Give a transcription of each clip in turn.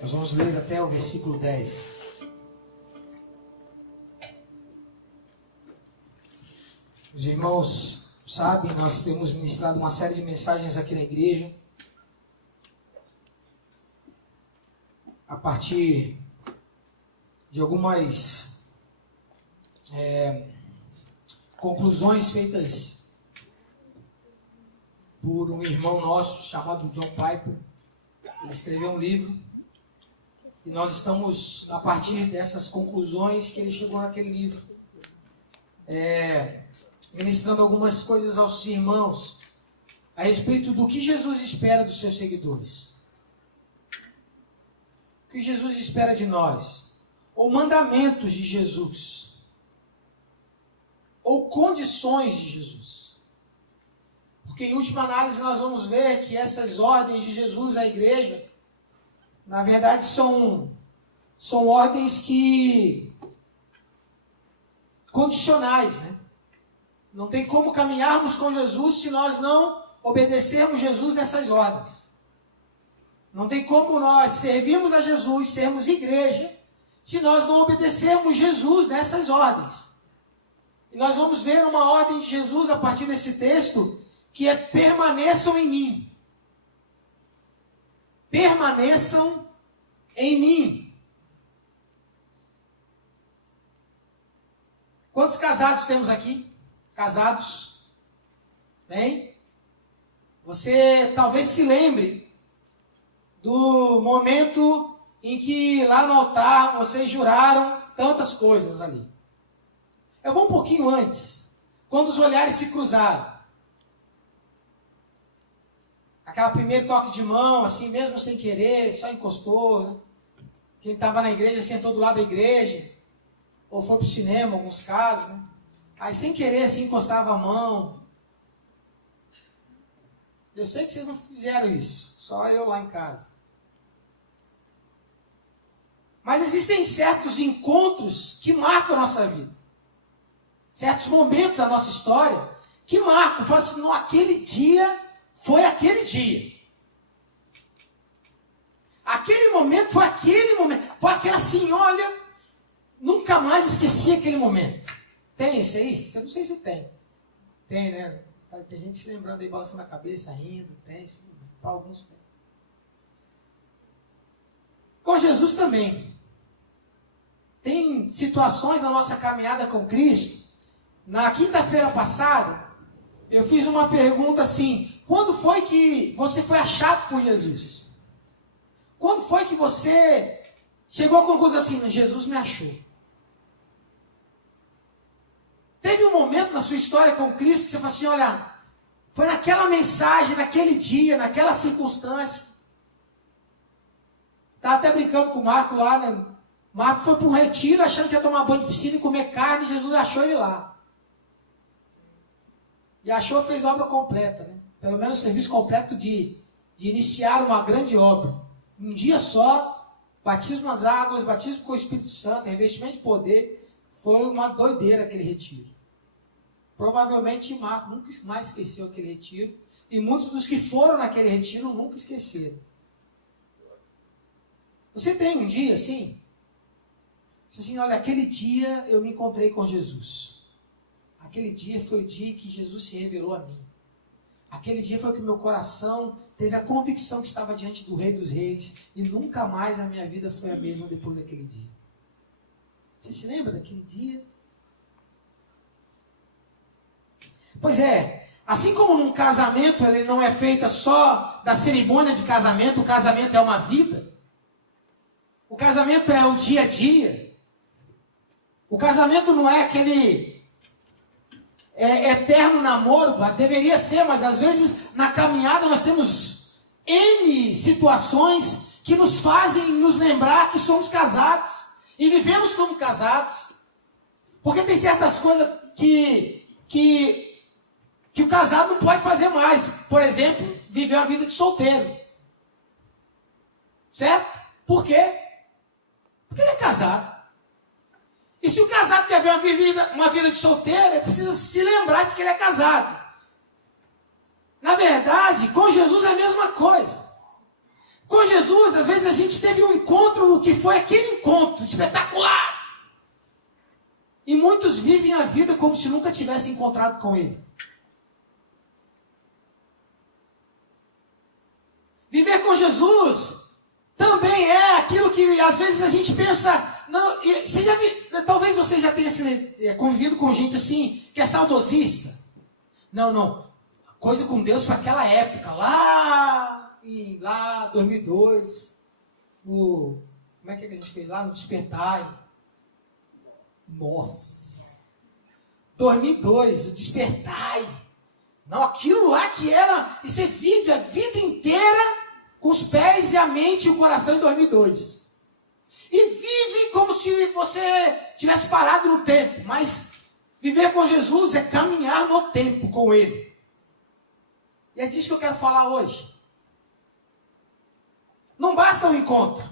Nós vamos ler até o versículo 10. Os irmãos sabem, nós temos ministrado uma série de mensagens aqui na igreja, a partir de algumas conclusões feitas por um irmão nosso chamado John Piper. Ele escreveu um livro e nós estamos, a partir dessas conclusões que ele chegou naquele livro, ministrando algumas coisas aos irmãos a respeito do que Jesus espera dos seus seguidores. O que Jesus espera de nós, ou mandamentos de Jesus, ou condições de Jesus. Porque em última análise nós vamos ver que essas ordens de Jesus à igreja, na verdade são ordens condicionais, né? Não tem como caminharmos com Jesus se nós não obedecermos Jesus nessas ordens. Não tem como nós servirmos a Jesus, sermos igreja, se nós não obedecermos Jesus nessas ordens. E nós vamos ver uma ordem de Jesus a partir desse texto, que é: permaneçam em mim. Permaneçam em mim. Quantos casados temos aqui? Casados? Bem? Você talvez se lembre do momento em que lá no altar vocês juraram tantas coisas ali. Eu vou um pouquinho antes, quando os olhares se cruzaram. Aquela primeiro toque de mão, assim mesmo sem querer, só encostou, né? Quem estava na igreja sentou do lado da igreja, ou foi para o cinema, em alguns casos, né? Aí sem querer assim encostava a mão. Eu sei que vocês não fizeram isso, só eu lá em casa. Mas existem certos encontros que marcam a nossa vida. Certos momentos da nossa história que marcam. Fala assim, não, aquele dia foi aquele dia. Aquele momento foi aquele momento. Foi aquela assim, olha, nunca mais esqueci aquele momento. Tem esse aí? Eu não sei se tem. Tem, né? Tem gente se lembrando aí, balançando a cabeça, rindo. Tem, sim. Para alguns tem. Com Jesus também. Tem situações na nossa caminhada com Cristo. Na quinta-feira passada, eu fiz uma pergunta assim: quando foi que você foi achado por Jesus? Quando foi que você chegou à conclusão assim, Jesus me achou? Teve um momento na sua história com Cristo que você falou assim, olha, foi naquela mensagem, naquele dia, naquela circunstância. Estava até brincando com o Marco lá, né? O Marco foi para um retiro achando que ia tomar banho de piscina e comer carne, e Jesus achou ele lá. E achou, fez obra completa, né? Pelo menos o serviço completo de iniciar uma grande obra. Um dia só, batismo nas águas, batismo com o Espírito Santo, revestimento de poder. Foi uma doideira aquele retiro. Provavelmente Marco nunca mais esqueceu aquele retiro. E muitos dos que foram naquele retiro nunca esqueceram. Você tem um dia assim? Assim, olha, aquele dia eu me encontrei com Jesus. Aquele dia foi o dia que Jesus se revelou a mim. Aquele dia foi que o meu coração teve a convicção que estava diante do Rei dos Reis. E nunca mais a minha vida foi a mesma depois daquele dia. Você se lembra daquele dia? Pois é, assim como num casamento ele não é feita só da cerimônia de casamento, o casamento é uma vida. O casamento é o dia a dia. O casamento não é aquele eterno namoro, deveria ser, mas às vezes na caminhada nós temos N situações que nos fazem nos lembrar que somos casados e vivemos como casados. Porque tem certas coisas que o casado não pode fazer mais. Por exemplo, viver uma vida de solteiro. Certo? Por quê? Porque ele é casado. E se o casado quer ver uma vida de solteiro, ele precisa se lembrar de que ele é casado. Na verdade, com Jesus é a mesma coisa. Com Jesus, às vezes a gente teve um encontro que foi aquele encontro espetacular. E muitos vivem a vida como se nunca tivessem encontrado com Ele. Viver com Jesus também é aquilo que às vezes a gente pensa... Não, talvez você já tenha convivido com gente assim, que é saudosista. Não. A coisa com Deus foi aquela época, lá 2002. Como é que a gente fez lá? No Despertai. Nossa! 2002, o Despertai. Não, aquilo lá que era... E você vive a vida inteira com os pés e a mente e o coração em 2002. E vive como se você tivesse parado no tempo. Mas viver com Jesus é caminhar no tempo com Ele. E é disso que eu quero falar hoje. Não basta um encontro.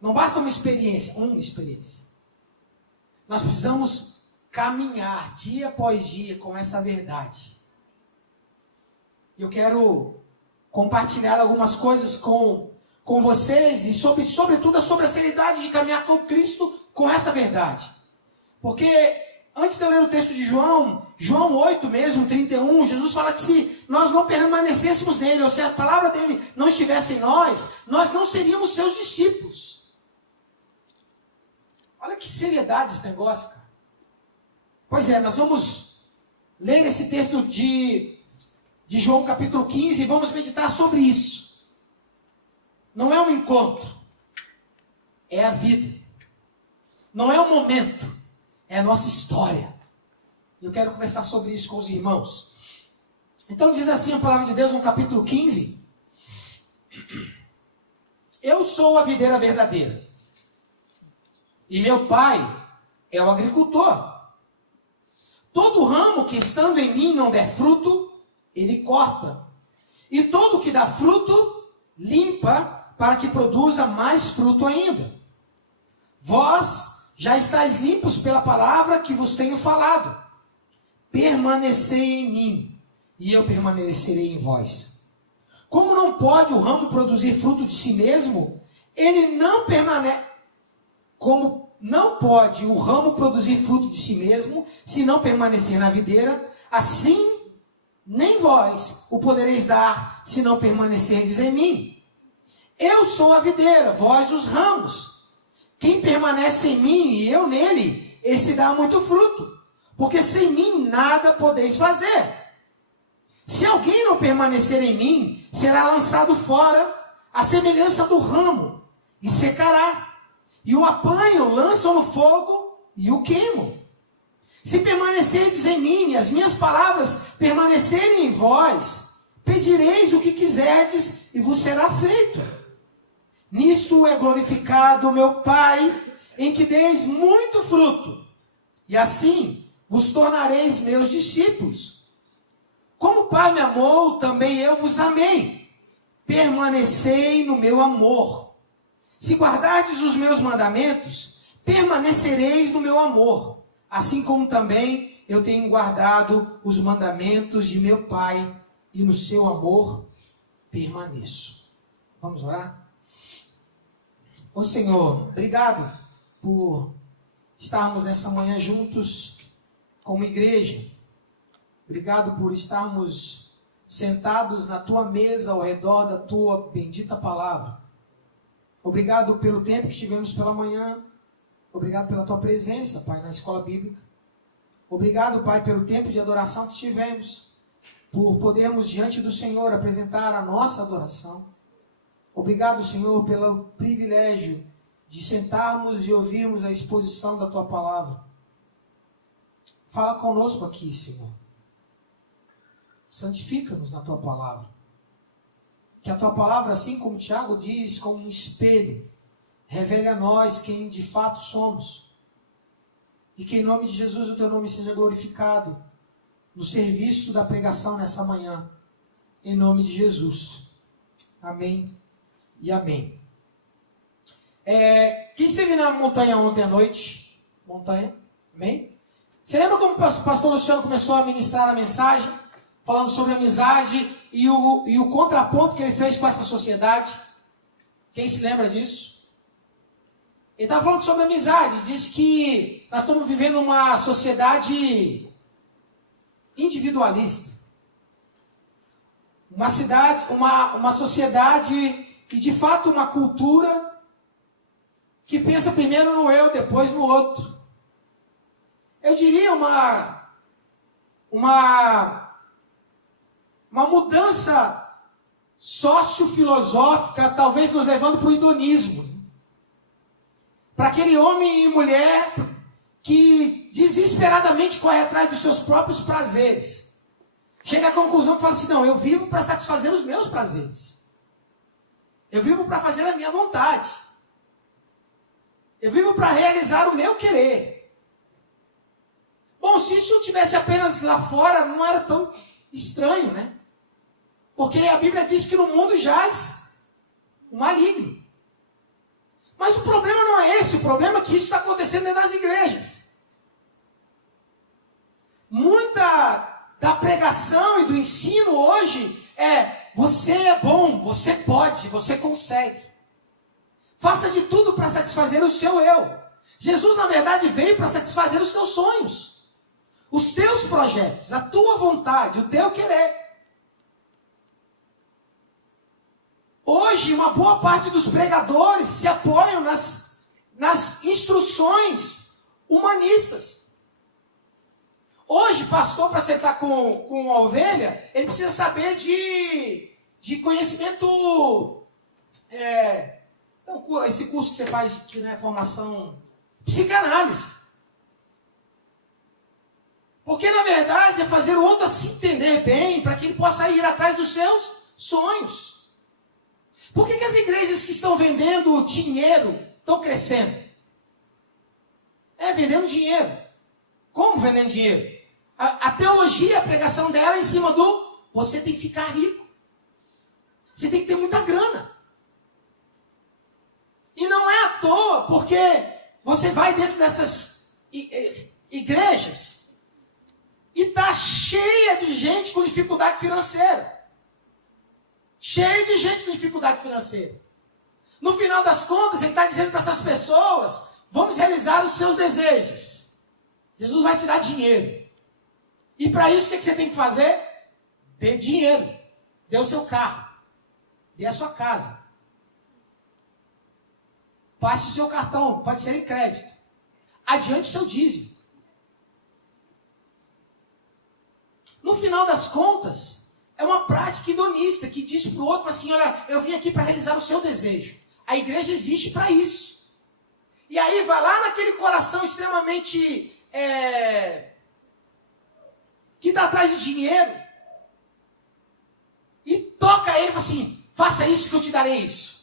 Não basta uma experiência. Nós precisamos caminhar dia após dia com essa verdade. Eu quero compartilhar algumas coisas com vocês e sobretudo sobre a seriedade de caminhar com Cristo com essa verdade. Porque antes de eu ler o texto de João 8 mesmo, 31, Jesus fala que se nós não permanecêssemos nele, ou se a palavra dele não estivesse em nós não seríamos seus discípulos. Olha que seriedade esse negócio, cara. Pois é, nós vamos ler esse texto de João capítulo 15 e vamos meditar sobre isso. Não é um encontro, é a vida. Não é um momento, é a nossa história. E eu quero conversar sobre isso com os irmãos. Então diz assim a palavra de Deus no capítulo 15. Eu sou a videira verdadeira. E meu pai é o agricultor. Todo ramo que estando em mim não der fruto, ele corta. E todo que dá fruto, limpa, para que produza mais fruto ainda. Vós já estáis limpos pela palavra que vos tenho falado. Permanecei em mim, e eu permanecerei em vós. Como não pode o ramo produzir fruto de si mesmo, ele não permanece... Como não pode o ramo produzir fruto de si mesmo, se não permanecer na videira, assim nem vós o podereis dar, se não permanecerdes em mim. Eu sou a videira, vós os ramos. Quem permanece em mim e eu nele, esse dá muito fruto, porque sem mim nada podeis fazer. Se alguém não permanecer em mim, será lançado fora, à semelhança do ramo, e secará. E o apanham, lançam no fogo e o queimam. Se permanecerdes em mim e as minhas palavras permanecerem em vós, pedireis o que quiserdes e vos será feito. Nisto é glorificado o meu Pai, em que deis muito fruto, e assim vos tornareis meus discípulos. Como o Pai me amou, também eu vos amei. Permanecei no meu amor. Se guardardes os meus mandamentos, permanecereis no meu amor, assim como também eu tenho guardado os mandamentos de meu Pai, e no seu amor permaneço. Vamos orar? Ô Senhor, obrigado por estarmos nessa manhã juntos como igreja. Obrigado por estarmos sentados na tua mesa ao redor da tua bendita palavra. Obrigado pelo tempo que tivemos pela manhã. Obrigado pela tua presença, Pai, na escola bíblica. Obrigado, Pai, pelo tempo de adoração que tivemos. Por podermos diante do Senhor apresentar a nossa adoração. Obrigado, Senhor, pelo privilégio de sentarmos e ouvirmos a exposição da tua palavra. Fala conosco aqui, Senhor. Santifica-nos na tua palavra. Que a tua palavra, assim como Tiago diz, como um espelho, revele a nós quem de fato somos. E que em nome de Jesus o teu nome seja glorificado no serviço da pregação nessa manhã. Em nome de Jesus. Amém e amém. Quem esteve na montanha ontem à noite? Montanha? Amém? Você lembra como o pastor Luciano começou a ministrar a mensagem? Falando sobre amizade, e o contraponto que ele fez com essa sociedade. Quem se lembra disso? Ele estava falando sobre amizade. Diz que nós estamos vivendo uma sociedade individualista. Uma sociedade e, de fato, uma cultura que pensa primeiro no eu, depois no outro. Eu diria uma mudança sociofilosófica, talvez nos levando para o hedonismo. Para aquele homem e mulher que desesperadamente corre atrás dos seus próprios prazeres. Chega à conclusão que fala assim, não, eu vivo para satisfazer os meus prazeres. Eu vivo para fazer a minha vontade. Eu vivo para realizar o meu querer. Bom, se isso tivesse apenas lá fora, não era tão estranho, né? Porque a Bíblia diz que no mundo jaz o maligno. Mas o problema não é esse, o problema é que isso está acontecendo dentro das igrejas. Muita da pregação e do ensino hoje é: você é bom, você pode, você consegue. Faça de tudo para satisfazer o seu eu. Jesus, na verdade, veio para satisfazer os teus sonhos, os teus projetos, a tua vontade, o teu querer. Hoje, uma boa parte dos pregadores se apoiam nas instruções humanistas. Hoje, pastor, para sentar com a ovelha, ele precisa saber de conhecimento. Esse curso que você faz, que não é formação, psicanálise. Porque, na verdade, é fazer o outro se entender bem, para que ele possa ir atrás dos seus sonhos. Por que as igrejas que estão vendendo dinheiro estão crescendo? Vendendo dinheiro. Como vendendo dinheiro? A teologia, a pregação dela é em cima do você tem que ficar rico. Você tem que ter muita grana. E não é à toa, porque você vai dentro dessas igrejas e está cheia de gente com dificuldade financeira. Cheio de gente com dificuldade financeira. No final das contas, ele está dizendo para essas pessoas: vamos realizar os seus desejos. Jesus vai te dar dinheiro. E para isso, o que você tem que fazer? Dê dinheiro. Dê o seu carro. Dê a sua casa. Passe o seu cartão, pode ser em crédito. Adiante o seu dízimo. No final das contas, é uma prática hedonista que diz para o outro assim: olha, eu vim aqui para realizar o seu desejo. A igreja existe para isso. E aí vai lá naquele coração extremamente que dá atrás de dinheiro e toca ele e fala assim: faça isso que eu te darei isso.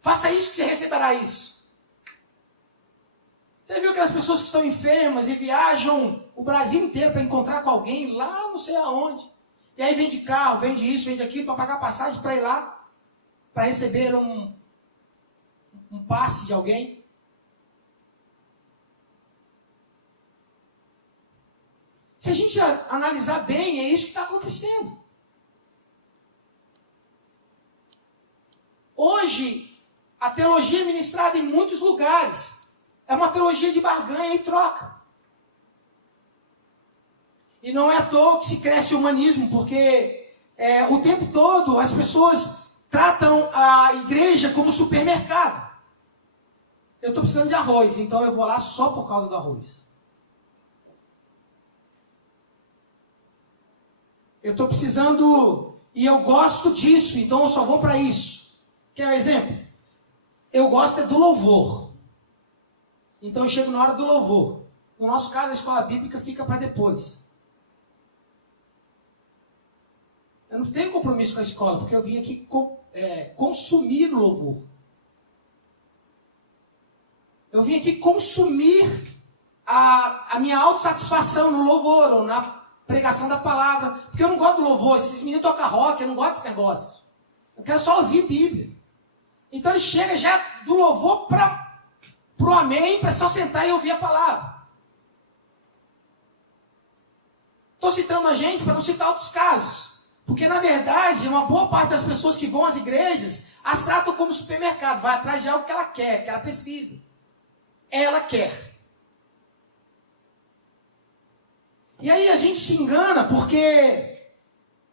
Faça isso que você receberá isso. Você viu aquelas pessoas que estão enfermas e viajam o Brasil inteiro para encontrar com alguém lá não sei aonde. E aí vende carro, vende isso, vende aquilo para pagar passagem para ir lá, para receber um passe de alguém. Se a gente analisar bem, é isso que está acontecendo. Hoje, a teologia ministrada em muitos lugares é uma teologia de barganha e troca. E não é à toa que se cresce o humanismo, porque o tempo todo as pessoas tratam a igreja como supermercado. Eu estou precisando de arroz, então eu vou lá só por causa do arroz. Eu estou precisando e eu gosto disso, então eu só vou para isso. Quer um exemplo? Eu gosto do louvor. Então eu chego na hora do louvor. No nosso caso, a escola bíblica fica para depois. Eu não tenho compromisso com a escola, porque eu vim aqui consumir o louvor. Eu vim aqui consumir a minha autossatisfação no louvor, ou na pregação da palavra. Porque eu não gosto do louvor. Esses meninos tocam rock, eu não gosto desse negócio. Eu quero só ouvir Bíblia. Então ele chega já do louvor para o amém, para só sentar e ouvir a palavra. Estou citando a gente para não citar outros casos. Porque, na verdade, uma boa parte das pessoas que vão às igrejas as tratam como supermercado. Vai atrás de algo que ela quer, que ela precisa. Ela quer. E aí a gente se engana porque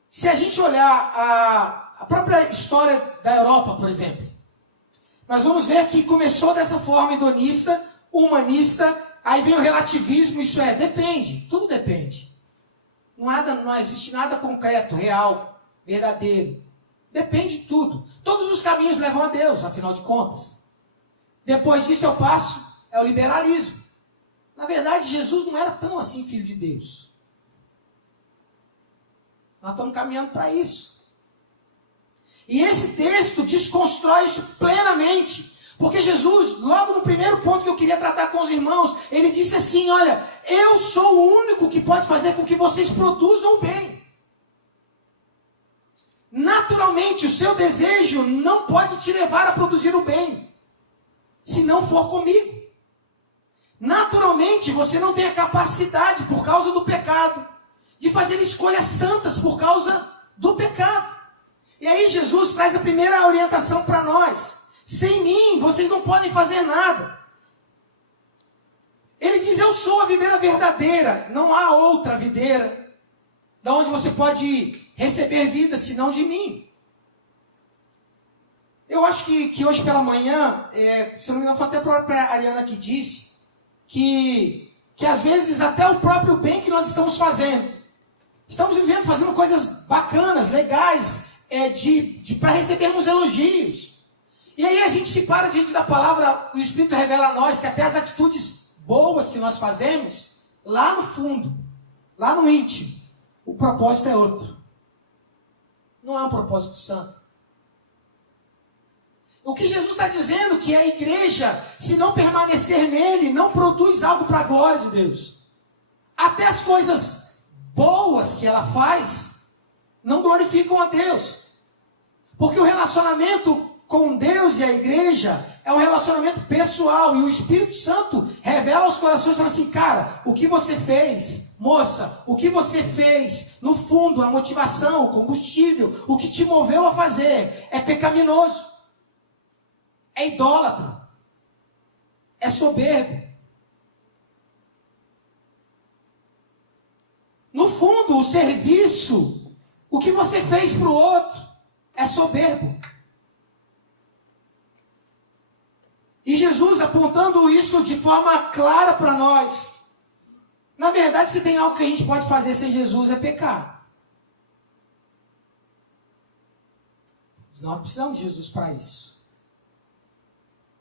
se a gente olhar a própria história da Europa, por exemplo, nós vamos ver que começou dessa forma hedonista, humanista, aí vem o relativismo, isso é, depende, tudo depende. Não existe nada concreto, real, verdadeiro. Depende de tudo. Todos os caminhos levam a Deus, afinal de contas. Depois disso eu passo, é o liberalismo. Na verdade, Jesus não era tão assim filho de Deus. Nós estamos caminhando para isso. E esse texto desconstrói isso plenamente. Porque Jesus, logo no primeiro ponto que eu queria tratar com os irmãos, ele disse assim, olha, eu sou o único que pode fazer com que vocês produzam o bem. Naturalmente, o seu desejo não pode te levar a produzir o bem, se não for comigo. Naturalmente, você não tem a capacidade, por causa do pecado, de fazer escolhas santas por causa do pecado. E aí Jesus traz a primeira orientação para nós. Sem mim, vocês não podem fazer nada. Ele diz, eu sou a videira verdadeira. Não há outra videira da onde você pode receber vida, senão de mim. Eu acho que hoje pela manhã, se não me engano, foi até a própria Ariana que disse, que às vezes até o próprio bem que nós estamos fazendo, estamos vivendo, fazendo coisas bacanas, legais, para recebermos elogios. E aí a gente se para diante da palavra, o Espírito revela a nós que até as atitudes boas que nós fazemos, lá no fundo, lá no íntimo, o propósito é outro. Não é um propósito santo. O que Jesus está dizendo é que a igreja, se não permanecer nele, não produz algo para a glória de Deus. Até as coisas boas que ela faz, não glorificam a Deus. Porque o relacionamento com Deus e a igreja é um relacionamento pessoal. E o Espírito Santo revela aos corações, fala assim, cara, o que você fez, moça, o que você fez, no fundo, a motivação, o combustível, o que te moveu a fazer, é pecaminoso, é idólatra, é soberbo. No fundo, o serviço, o que você fez para o outro, é soberbo. E Jesus apontando isso de forma clara para nós. Na verdade, se tem algo que a gente pode fazer sem Jesus, é pecar. Nós precisamos de Jesus para isso.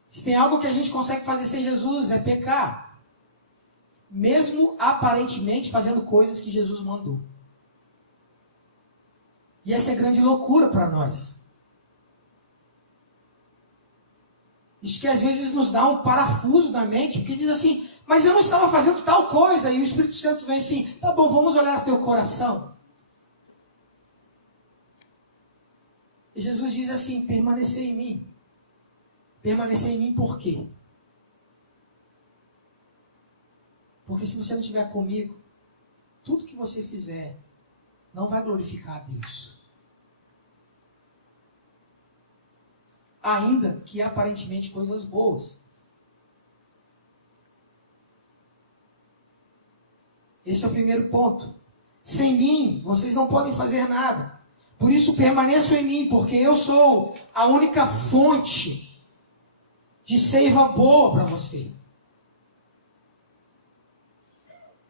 Se tem algo que a gente consegue fazer sem Jesus, é pecar. Mesmo aparentemente fazendo coisas que Jesus mandou. E essa é grande loucura para nós. Isso que às vezes nos dá um parafuso na mente, porque diz assim, mas eu não estava fazendo tal coisa, e o Espírito Santo vem assim, tá bom, vamos olhar teu coração. E Jesus diz assim, permanecer em mim. Permanecer em mim por quê? Porque se você não estiver comigo, tudo que você fizer não vai glorificar a Deus. Ainda que aparentemente coisas boas. Esse é o primeiro ponto. Sem mim, vocês não podem fazer nada. Por isso permaneçam em mim, porque eu sou a única fonte de seiva boa para você.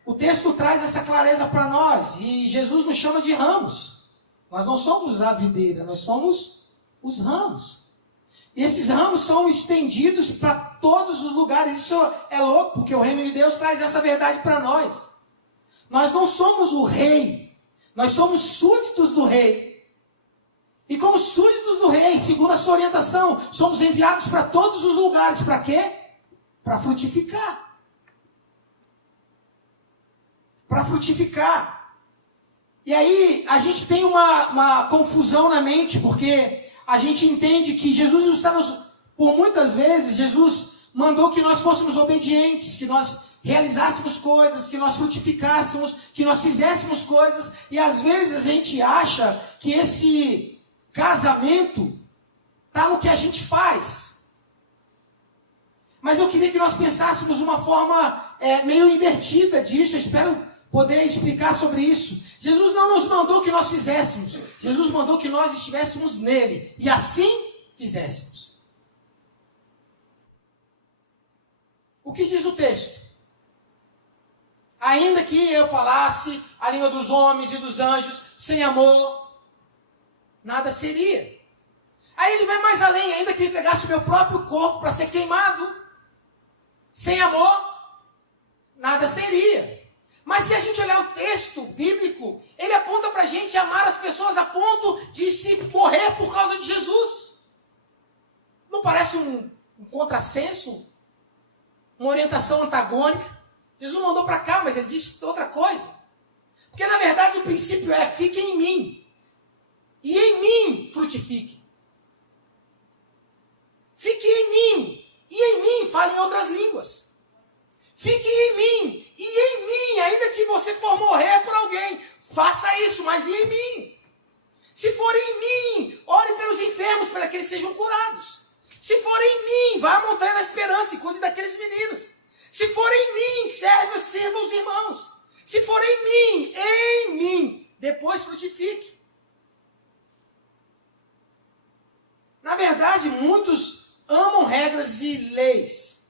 O texto traz essa clareza para nós, e Jesus nos chama de ramos. Nós não somos a videira, nós somos os ramos. E esses ramos são estendidos para todos os lugares. Isso é louco, porque o reino de Deus traz essa verdade para nós. Nós não somos o rei, nós somos súditos do rei. E como súditos do rei, segundo a sua orientação, somos enviados para todos os lugares. Para quê? Para frutificar. Para frutificar. E aí a gente tem uma confusão na mente, porque a gente entende que Jesus está por muitas vezes, Jesus mandou que nós fôssemos obedientes, que nós realizássemos coisas, que nós frutificássemos, que nós fizéssemos coisas, e às vezes a gente acha que esse casamento está no que a gente faz. Mas eu queria que nós pensássemos uma forma meio invertida disso. Eu espero poder explicar sobre isso. Jesus não nos mandou que nós fizéssemos. Jesus mandou que nós estivéssemos nele. E assim fizéssemos. O que diz o texto? Ainda que eu falasse a língua dos homens e dos anjos, sem amor, nada seria. Aí ele vai mais além, ainda que eu entregasse o meu próprio corpo para ser queimado, sem amor, nada seria. Mas se a gente olhar o texto bíblico, ele aponta para a gente amar as pessoas a ponto de se morrer por causa de Jesus. Não parece um contrassenso? Uma orientação antagônica? Jesus mandou para cá, mas ele disse outra coisa. Porque na verdade o princípio é: fiquem em mim, e em mim frutifiquem. Fiquem em mim, e em mim falem outras línguas. Fiquem em mim, e em mim, ainda que você for morrer por alguém, faça isso, mas e em mim? Se for em mim, ore pelos enfermos, para que eles sejam curados. Se for em mim, vá à Montanha da Esperança e cuide daqueles meninos. Se for em mim, sirva os irmãos. Se for em mim, depois frutifique. Na verdade, muitos amam regras e leis.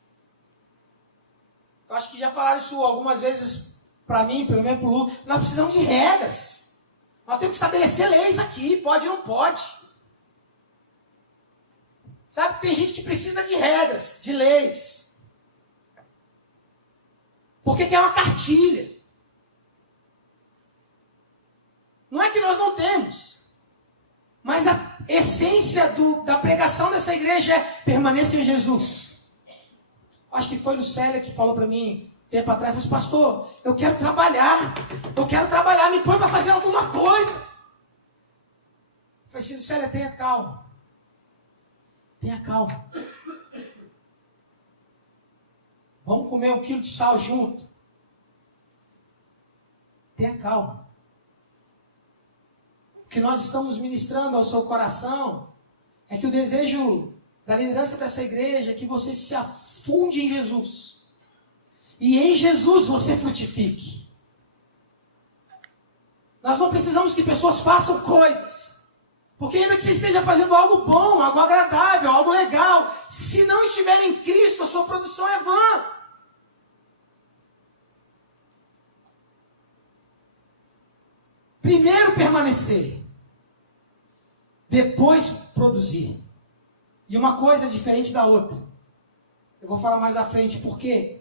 Eu acho que já falaram isso algumas vezes para mim, pelo menos para o Lu. Nós precisamos de regras. Nós temos que estabelecer leis aqui, pode ou não pode. Sabe que tem gente que precisa de regras, de leis. Porque quer uma cartilha. Não é que nós não temos. Mas a essência da pregação dessa igreja é: permaneça em Jesus. Acho que foi Lucélia que falou para mim, tempo atrás, falou: pastor, eu quero trabalhar, me põe para fazer alguma coisa. Eu falei assim: Lucélia, tenha calma. Tenha calma. Vamos comer 1 quilo de sal junto. Tenha calma. O que nós estamos ministrando ao seu coração é que o desejo da liderança dessa igreja é que você se afunde em Jesus. E em Jesus você frutifique. Nós não precisamos que pessoas façam coisas. Porque ainda que você esteja fazendo algo bom, algo agradável, algo legal, se não estiver em Cristo, a sua produção é vã. Primeiro permanecer, depois produzir. E uma coisa é diferente da outra. Eu vou falar mais à frente por quê.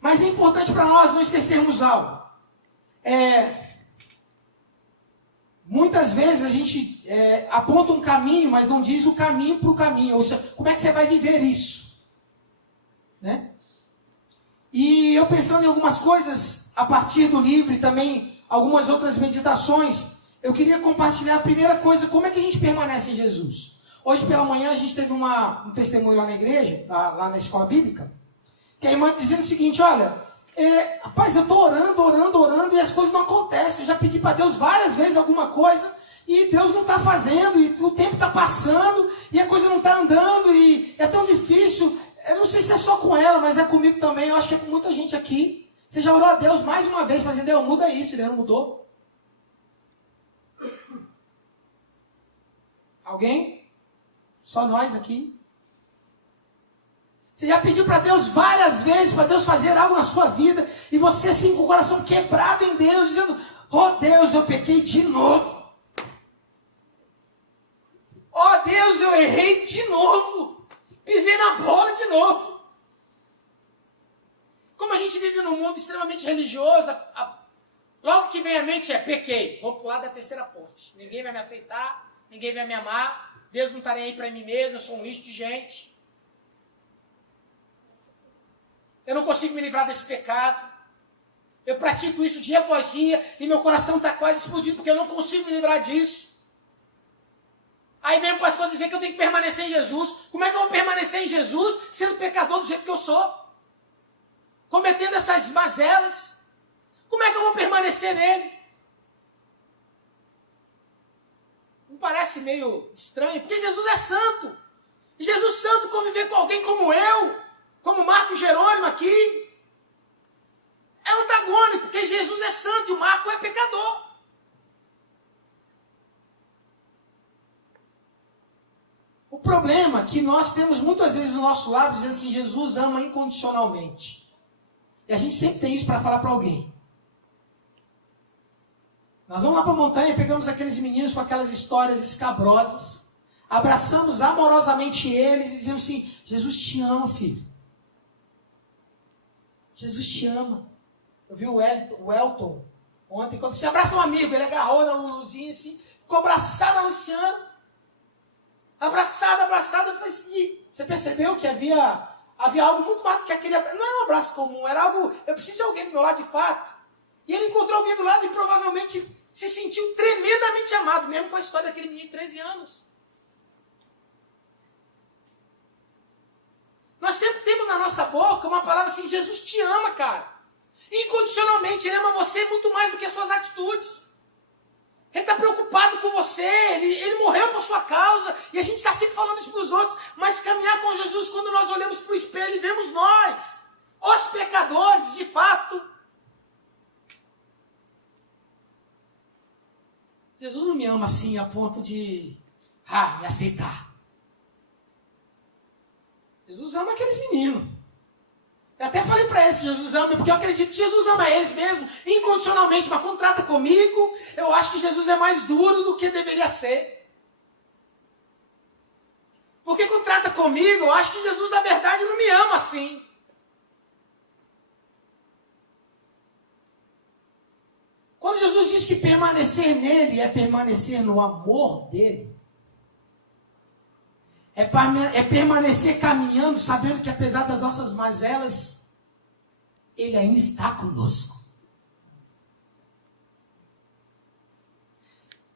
Mas é importante para nós não esquecermos algo. Muitas vezes a gente aponta um caminho, mas não diz o caminho para o caminho. Ou seja, como é que você vai viver isso? Né? E eu pensando em algumas coisas a partir do livro e também algumas outras meditações, eu queria compartilhar a primeira coisa: como é que a gente permanece em Jesus? Hoje pela manhã a gente teve um testemunho lá na igreja, lá na escola bíblica, que a irmã dizendo o seguinte: olha, rapaz, eu estou orando e as coisas não acontecem. Eu já pedi para Deus várias vezes alguma coisa e Deus não está fazendo, e o tempo está passando e a coisa não está andando e é tão difícil. Eu não sei se é só com ela, mas é comigo também. Eu acho que é com muita gente aqui. Você já orou a Deus mais uma vez, fazendo: Deus, muda isso, Deus não mudou? Alguém? Só nós aqui? Você já pediu para Deus várias vezes, para Deus fazer algo na sua vida, e você assim com o coração quebrado em Deus, dizendo: oh Deus, eu pequei de novo. Oh Deus, eu errei de novo. Pisei na bola de novo. Como a gente vive num mundo extremamente religioso, logo que vem à mente é: pequei, vou pular da terceira ponte. Ninguém vai me aceitar, ninguém vai me amar, Deus não está nem aí para mim mesmo, eu sou um lixo de gente. Eu não consigo me livrar desse pecado. Eu pratico isso dia após dia e meu coração está quase explodindo porque eu não consigo me livrar disso. Aí vem o pastor dizer que eu tenho que permanecer em Jesus. Como é que eu vou permanecer em Jesus sendo pecador do jeito que eu sou? cometendo essas mazelas, como é que eu vou permanecer nele? Não parece meio estranho? Porque Jesus é santo. E Jesus santo conviver com alguém como eu, como Marco Jerônimo aqui, é antagônico, porque Jesus é santo e o Marco é pecador. O problema é que nós temos muitas vezes no nosso lado dizendo assim, Jesus ama incondicionalmente. E a gente sempre tem isso para falar para alguém. Nós vamos lá para a montanha, pegamos aqueles meninos com aquelas histórias escabrosas, abraçamos amorosamente eles e dizemos assim, Jesus te ama, filho. Jesus te ama. Eu vi o Elton ontem, quando você abraça um amigo, ele agarrou na Luluzinha assim, ficou abraçado a Luciano. Abraçado. Eu falei assim, você percebeu que havia algo muito mais do que aquele abraço? Não era um abraço comum, era algo, eu preciso de alguém do meu lado de fato. E ele encontrou alguém do lado e provavelmente se sentiu tremendamente amado, mesmo com a história daquele menino de 13 anos. Nós sempre temos na nossa boca uma palavra assim, Jesus te ama, cara. Incondicionalmente, ele ama você muito mais do que as suas atitudes. Ele está preocupado com você, ele morreu por sua causa, e a gente está sempre falando isso para os outros, mas caminhar com Jesus, quando nós olhamos para o espelho e vemos nós, os pecadores, de fato. Jesus não me ama assim a ponto de me aceitar. Jesus ama aqueles meninos. Eu até falei para eles que Jesus ama, porque eu acredito que Jesus ama eles mesmo, incondicionalmente, mas quando trata comigo, eu acho que Jesus é mais duro do que deveria ser. Porque quando trata comigo, eu acho que Jesus, na verdade, não me ama assim. Quando Jesus diz que permanecer nele é permanecer no amor dele, é permanecer caminhando, sabendo que apesar das nossas mazelas, ele ainda está conosco.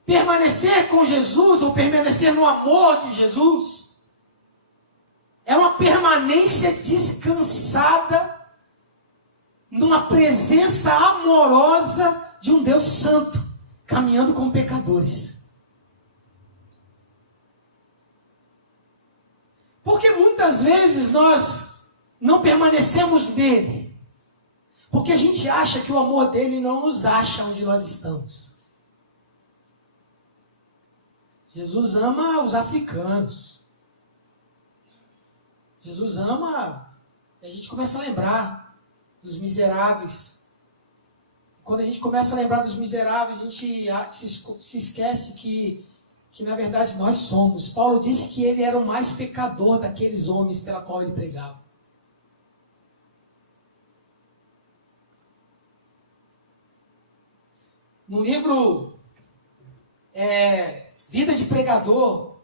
Permanecer com Jesus, ou permanecer no amor de Jesus, é uma permanência descansada numa presença amorosa de um Deus santo, caminhando com pecadores. Porque muitas vezes nós não permanecemos nele, porque a gente acha que o amor dele não nos acha onde nós estamos. Jesus ama os africanos. Jesus ama, e a gente começa a lembrar dos miseráveis. Quando a gente começa a lembrar dos miseráveis, a gente se esquece que na verdade nós somos. Paulo disse que ele era o mais pecador daqueles homens pela qual ele pregava. No livro Vida de Pregador,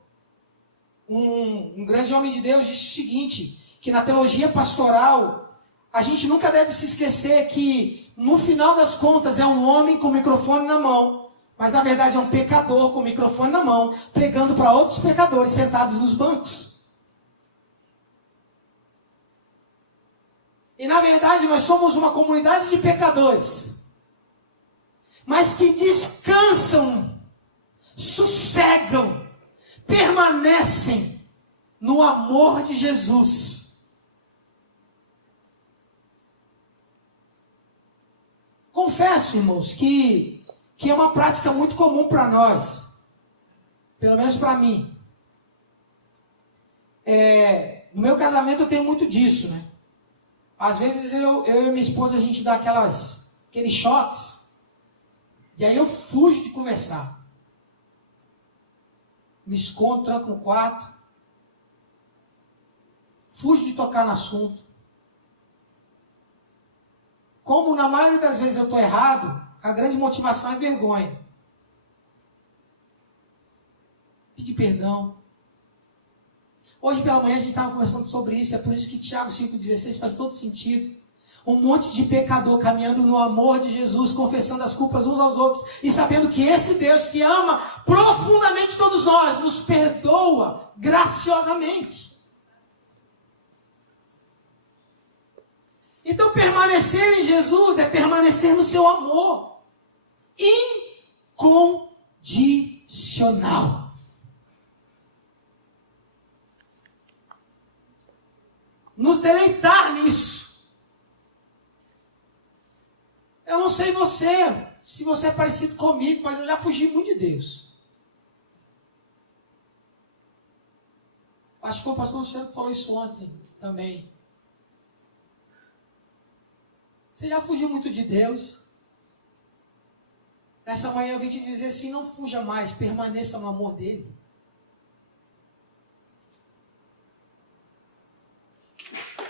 um grande homem de Deus disse o seguinte, que na teologia pastoral, a gente nunca deve se esquecer que, no final das contas, é um homem com o microfone na mão, mas na verdade é um pecador com o microfone na mão, pregando para outros pecadores sentados nos bancos. E na verdade nós somos uma comunidade de pecadores, mas que descansam, sossegam, permanecem no amor de Jesus. Confesso, irmãos, que é uma prática muito comum para nós, pelo menos para mim. No meu casamento eu tenho muito disso, né? Às vezes eu e minha esposa, a gente dá aqueles choques, e aí eu fujo de conversar. Me escondo, tranco no quarto, fujo de tocar no assunto. Como na maioria das vezes eu estou errado, a grande motivação é vergonha. Pedir perdão. Hoje pela manhã a gente estava conversando sobre isso, é por isso que Tiago 5,16 faz todo sentido. Um monte de pecador caminhando no amor de Jesus, confessando as culpas uns aos outros, e sabendo que esse Deus que ama profundamente todos nós, nos perdoa graciosamente. Então, permanecer em Jesus é permanecer no seu amor incondicional. Nos deleitar nisso. Eu não sei você, se você é parecido comigo, mas eu já fugi muito de Deus. Acho que foi o pastor Luciano que falou isso ontem também. Você já fugiu muito de Deus? Nessa manhã eu vim te dizer assim, não fuja mais, permaneça no amor dele.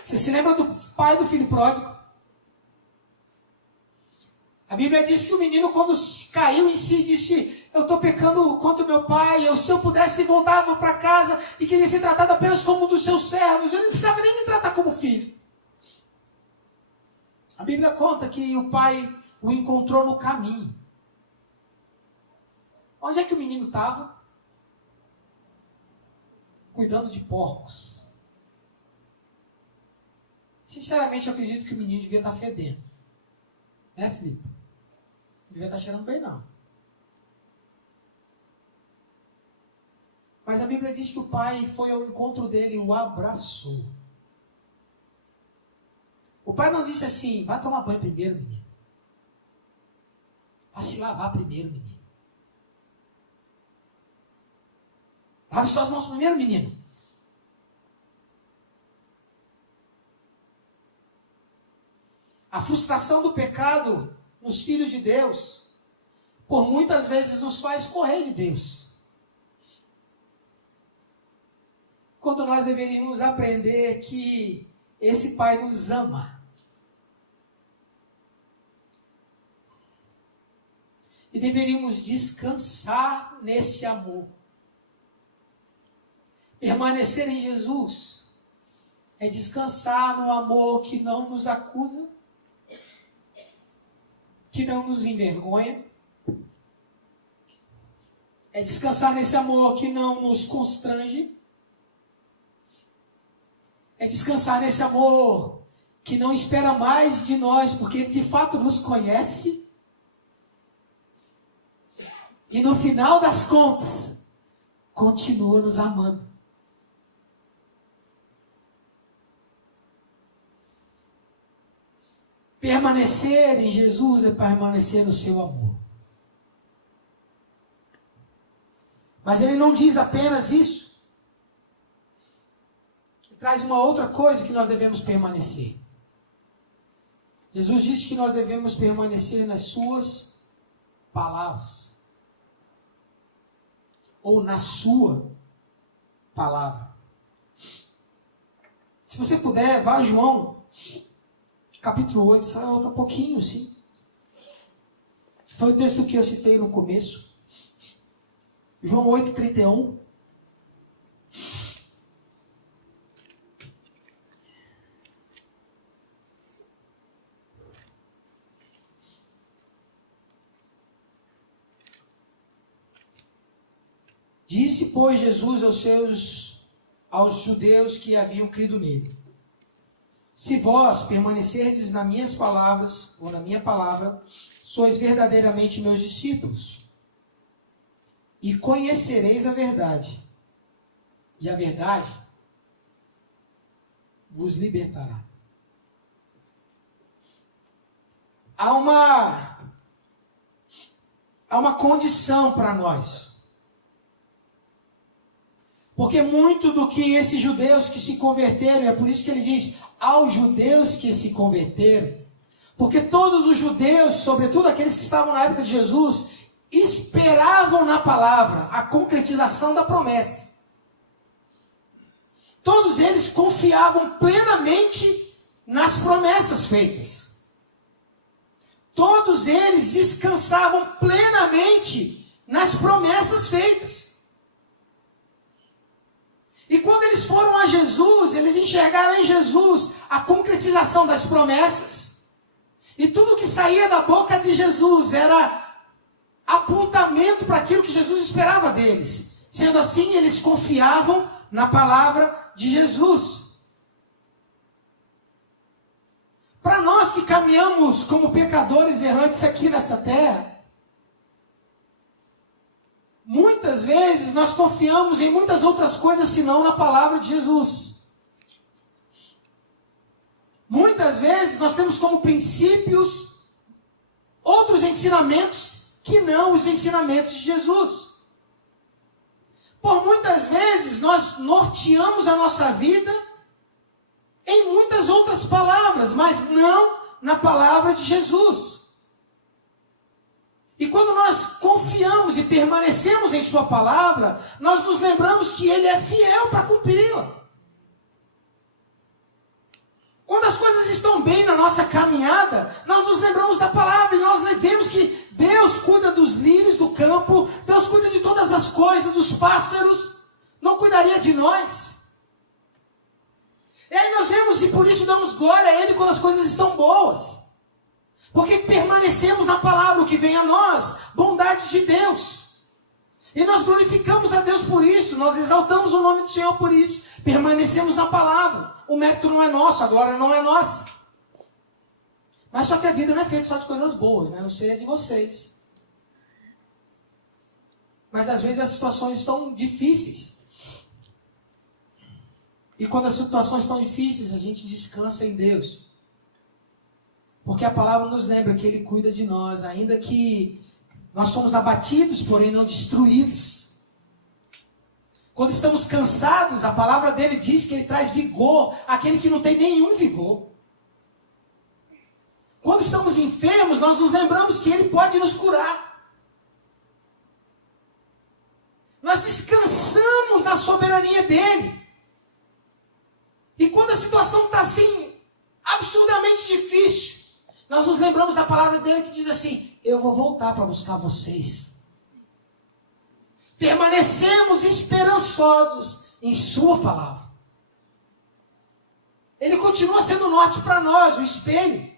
Você se lembra do pai do filho pródigo? A Bíblia diz que o menino, quando caiu em si, disse: eu estou pecando contra o meu pai, se eu pudesse voltava para casa e queria ser tratado apenas como um dos seus servos, eu não precisava nem me tratar como filho. A Bíblia conta que o pai o encontrou no caminho. Onde é que o menino estava? Cuidando de porcos. Sinceramente, eu acredito que o menino devia estar fedendo. Né, Felipe? Não devia estar cheirando bem, não. Mas a Bíblia diz que o pai foi ao encontro dele e o abraçou. O pai não disse assim: vai tomar banho primeiro, menino. Vai se lavar primeiro, menino. Lave suas mãos primeiro, menino. A frustração do pecado nos filhos de Deus, por muitas vezes nos faz correr de Deus. Quando nós deveríamos aprender que esse Pai nos ama. E deveríamos descansar nesse amor. Permanecer em Jesus é descansar no amor que não nos acusa, que não nos envergonha. É descansar nesse amor que não nos constrange. É descansar nesse amor que não espera mais de nós, porque Ele de fato nos conhece. E no final das contas, continua nos amando. Permanecer em Jesus é permanecer no seu amor. Mas ele não diz apenas isso. Ele traz uma outra coisa que nós devemos permanecer. Jesus disse que nós devemos permanecer nas suas palavras. Ou na sua palavra. Se você puder, vá a João, capítulo 8, só um pouquinho, sim. Foi o texto que eu citei no começo. João 8, 31. Disse, pois, Jesus aos judeus que haviam crido nele: se vós permanecerdes nas minhas palavras, ou na minha palavra, sois verdadeiramente meus discípulos, e conhecereis a verdade, e a verdade vos libertará. Há uma condição para nós. Porque muito do que esses judeus que se converteram, é por isso que ele diz, aos judeus que se converteram, porque todos os judeus, sobretudo aqueles que estavam na época de Jesus, esperavam na palavra a concretização da promessa. Todos eles confiavam plenamente nas promessas feitas. Todos eles descansavam plenamente nas promessas feitas. E quando eles foram a Jesus, eles enxergaram em Jesus a concretização das promessas. E tudo que saía da boca de Jesus era apontamento para aquilo que Jesus esperava deles. Sendo assim, eles confiavam na palavra de Jesus. Para nós que caminhamos como pecadores errantes aqui nesta terra, muitas vezes nós confiamos em muitas outras coisas senão na palavra de Jesus. Muitas vezes nós temos como princípios outros ensinamentos que não os ensinamentos de Jesus. Por muitas vezes nós norteamos a nossa vida em muitas outras palavras, mas não na palavra de Jesus. E quando nós confiamos e permanecemos em sua palavra, nós nos lembramos que ele é fiel para cumpri-la. Quando as coisas estão bem na nossa caminhada, nós nos lembramos da palavra e nós vemos que Deus cuida dos lírios do campo, Deus cuida de todas as coisas, dos pássaros, não cuidaria de nós? E aí nós vemos e por isso damos glória a Ele quando as coisas estão boas. Porque permanecemos na palavra, o que vem a nós, bondade de Deus. E nós glorificamos a Deus por isso, nós exaltamos o nome do Senhor por isso. Permanecemos na palavra. O mérito não é nosso, a glória não é nossa. Mas só que a vida não é feita só de coisas boas, né? Não sei de vocês. Mas às vezes as situações estão difíceis. E quando as situações estão difíceis, a gente descansa em Deus. Porque a palavra nos lembra que Ele cuida de nós, ainda que nós somos abatidos, porém não destruídos. Quando estamos cansados, a palavra dele diz que Ele traz vigor àquele que não tem nenhum vigor. Quando estamos enfermos, nós nos lembramos que Ele pode nos curar. Nós descansamos na soberania dEle. E quando a situação está assim, absurdamente difícil, nós nos lembramos da palavra dele que diz assim: eu vou voltar para buscar vocês. Permanecemos esperançosos em sua palavra. Ele continua sendo o norte para nós, o espelho.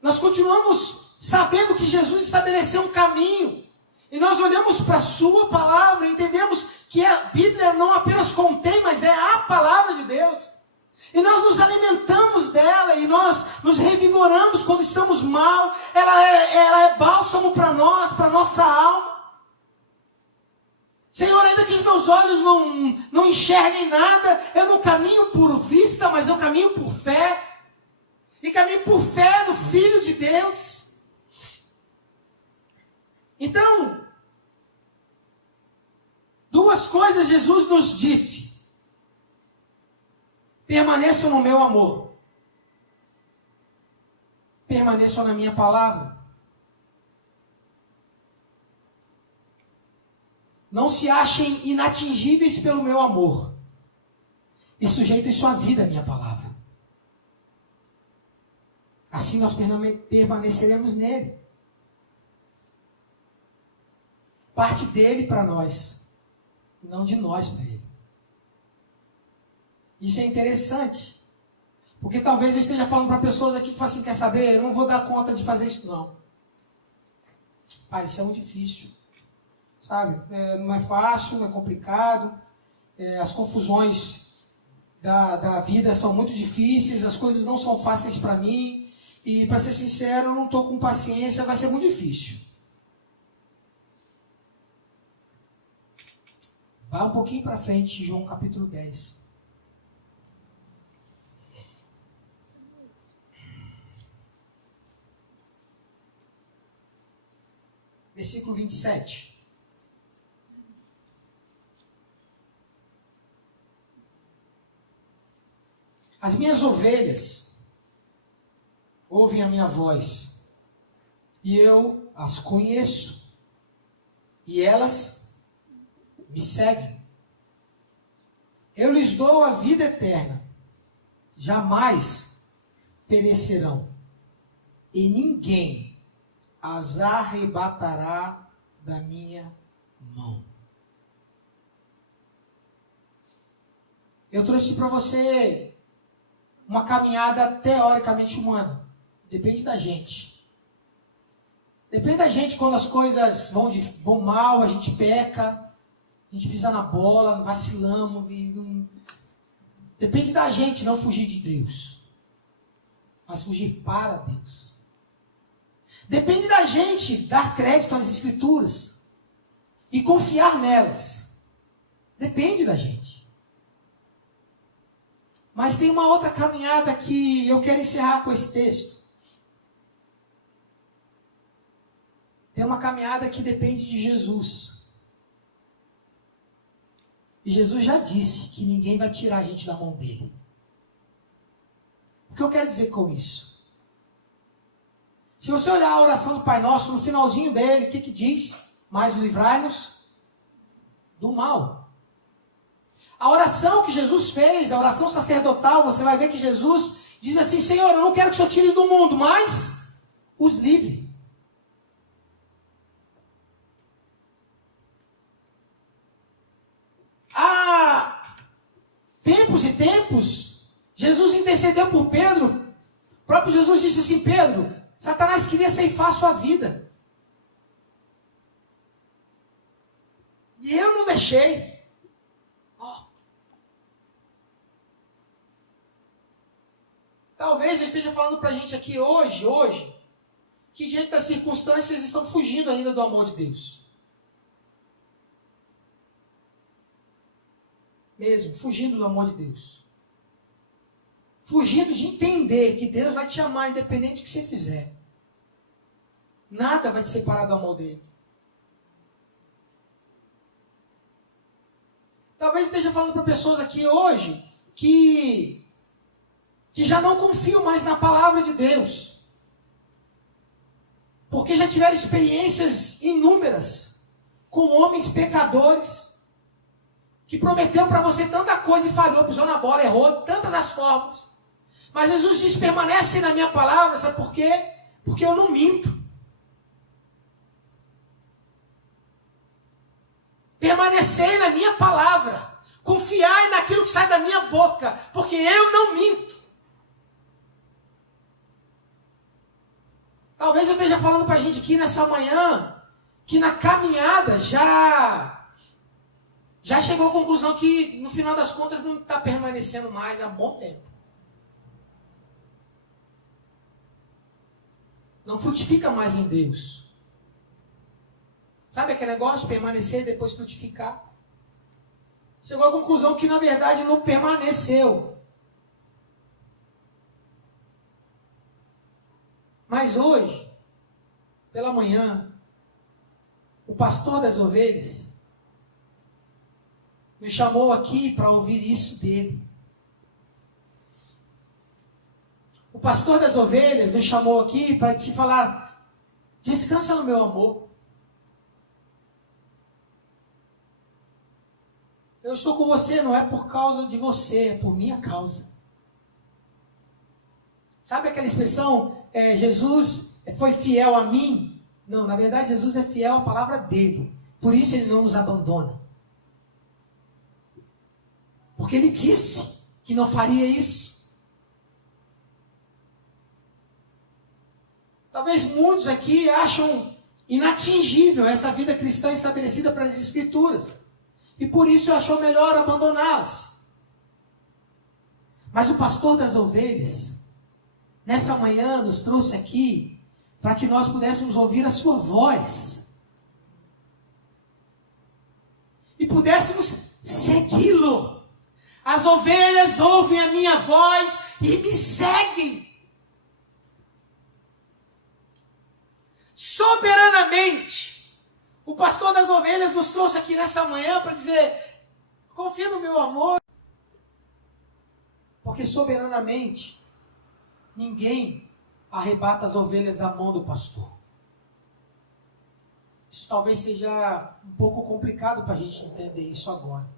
Nós continuamos sabendo que Jesus estabeleceu um caminho. E nós olhamos para a sua palavra e entendemos que a Bíblia não apenas contém, mas é a palavra de Deus. E nós nos alimentamos dela e nós nos revigoramos quando estamos mal. Ela é bálsamo para nós, para nossa alma. Senhor, ainda que os meus olhos não enxerguem nada, eu não caminho por vista, mas eu caminho por fé. E caminho por fé no Filho de Deus. Então, duas coisas Jesus nos disse. Permaneçam no meu amor. Permaneçam na minha palavra. Não se achem inatingíveis pelo meu amor. E sujeitem sua vida à minha palavra. Assim nós permaneceremos nele. Parte dele para nós, e não de nós para ele. Isso é interessante, porque talvez eu esteja falando para pessoas aqui que falam assim: quer saber, eu não vou dar conta de fazer isso não. Pai, isso é muito difícil, sabe? Não é fácil, não é complicado, as confusões da vida são muito difíceis, as coisas não são fáceis para mim, e para ser sincero, eu não estou com paciência, vai ser muito difícil. Vá um pouquinho para frente, João capítulo 10. Versículo 27. As minhas ovelhas ouvem a minha voz, e eu as conheço, e elas me seguem. Eu lhes dou a vida eterna, jamais perecerão, e ninguém as arrebatará da minha mão. Eu trouxe para você uma caminhada teoricamente humana. Depende da gente. Depende da gente quando as coisas vão mal, a gente peca, a gente pisa na bola, vacilamos. Depende da gente não fugir de Deus. mas fugir para Deus. Depende da gente dar crédito às Escrituras e confiar nelas. Depende da gente. Mas tem uma outra caminhada que eu quero encerrar com esse texto. Tem uma caminhada que depende de Jesus. E Jesus já disse que ninguém vai tirar a gente da mão dele. O que eu quero dizer com isso? Se você olhar a oração do Pai Nosso, no finalzinho dele, o que diz? Mas livrai-nos do mal. A oração que Jesus fez, a oração sacerdotal, você vai ver que Jesus diz assim: Senhor, eu não quero que o Senhor tire do mundo, mas os livre. Há tempos e tempos, Jesus intercedeu por Pedro. O próprio Jesus disse assim: Pedro, Satanás queria ceifar a sua vida. E eu não deixei. Talvez eu esteja falando para a gente aqui hoje, que diante das circunstâncias estão fugindo ainda do amor de Deus. Mesmo, fugindo do amor de Deus. Fugindo de entender que Deus vai te amar independente do que você fizer. Nada vai te separar do amor dele. Talvez esteja falando para pessoas aqui hoje que já não confiam mais na palavra de Deus. Porque já tiveram experiências inúmeras com homens pecadores que prometeu para você tanta coisa e falhou, pisou na bola, errou de tantas as formas. Mas Jesus diz: permanece na minha palavra, sabe por quê? Porque eu não minto. Permanecei na minha palavra, confiai naquilo que sai da minha boca, porque eu não minto. Talvez eu esteja falando para a gente aqui nessa manhã, que na caminhada já chegou à conclusão que no final das contas não está permanecendo mais há bom tempo. Não frutifica mais em Deus. Sabe aquele negócio, permanecer e depois frutificar? Chegou à conclusão que na verdade não permaneceu. Mas hoje, pela manhã, o pastor das ovelhas me chamou aqui para ouvir isso dele. O pastor das ovelhas me chamou aqui para te falar: descansa no meu amor. Eu estou com você, não é por causa de você, é por minha causa. Sabe aquela expressão, Jesus foi fiel a mim? Não, na verdade Jesus é fiel à palavra dele. Por isso ele não nos abandona. Porque ele disse que não faria isso. Talvez muitos aqui acham inatingível essa vida cristã estabelecida para as Escrituras. E por isso achou melhor abandoná-las. Mas o pastor das ovelhas, nessa manhã, nos trouxe aqui para que nós pudéssemos ouvir a sua voz. E pudéssemos segui-lo. As ovelhas ouvem a minha voz e me seguem. Soberanamente. O pastor das ovelhas nos trouxe aqui nessa manhã para dizer: confia no meu amor. Porque soberanamente, ninguém arrebata as ovelhas da mão do pastor. Isso talvez seja um pouco complicado para a gente entender isso agora.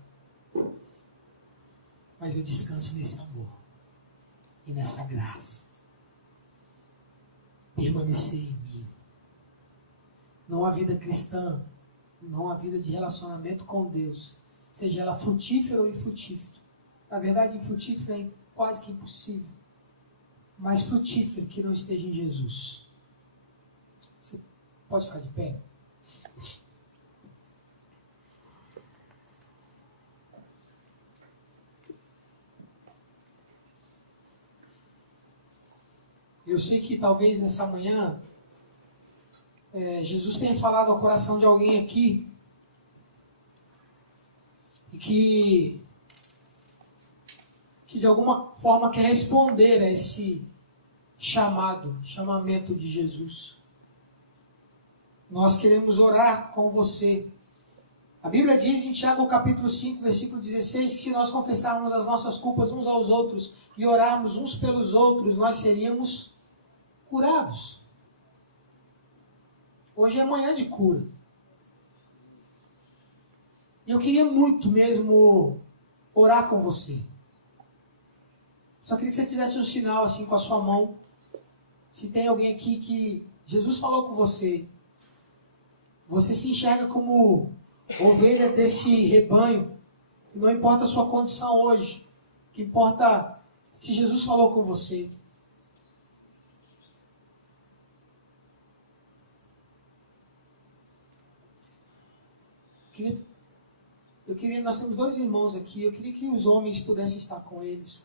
Mas eu descanso nesse amor e nessa graça. Permanecer em mim. Não há vida cristã, não há vida de relacionamento com Deus, seja ela frutífera ou infrutífera. Na verdade, infrutífera é quase que impossível. Mas frutífero que não esteja em Jesus. Você pode ficar de pé? Eu sei que talvez nessa manhã Jesus tenha falado ao coração de alguém aqui e que de alguma forma quer responder a esse chamamento de Jesus. Nós queremos orar com você. A Bíblia diz em Tiago capítulo 5, versículo 16, que se nós confessarmos as nossas culpas uns aos outros e orarmos uns pelos outros, nós seríamos curados. Hoje é manhã de cura. E eu queria muito mesmo orar com você. Só queria que você fizesse um sinal assim com a sua mão. Se tem alguém aqui que Jesus falou com você, você se enxerga como ovelha desse rebanho, não importa a sua condição hoje, o que importa se Jesus falou com você. Nós temos 2 irmãos aqui, eu queria que os homens pudessem estar com eles.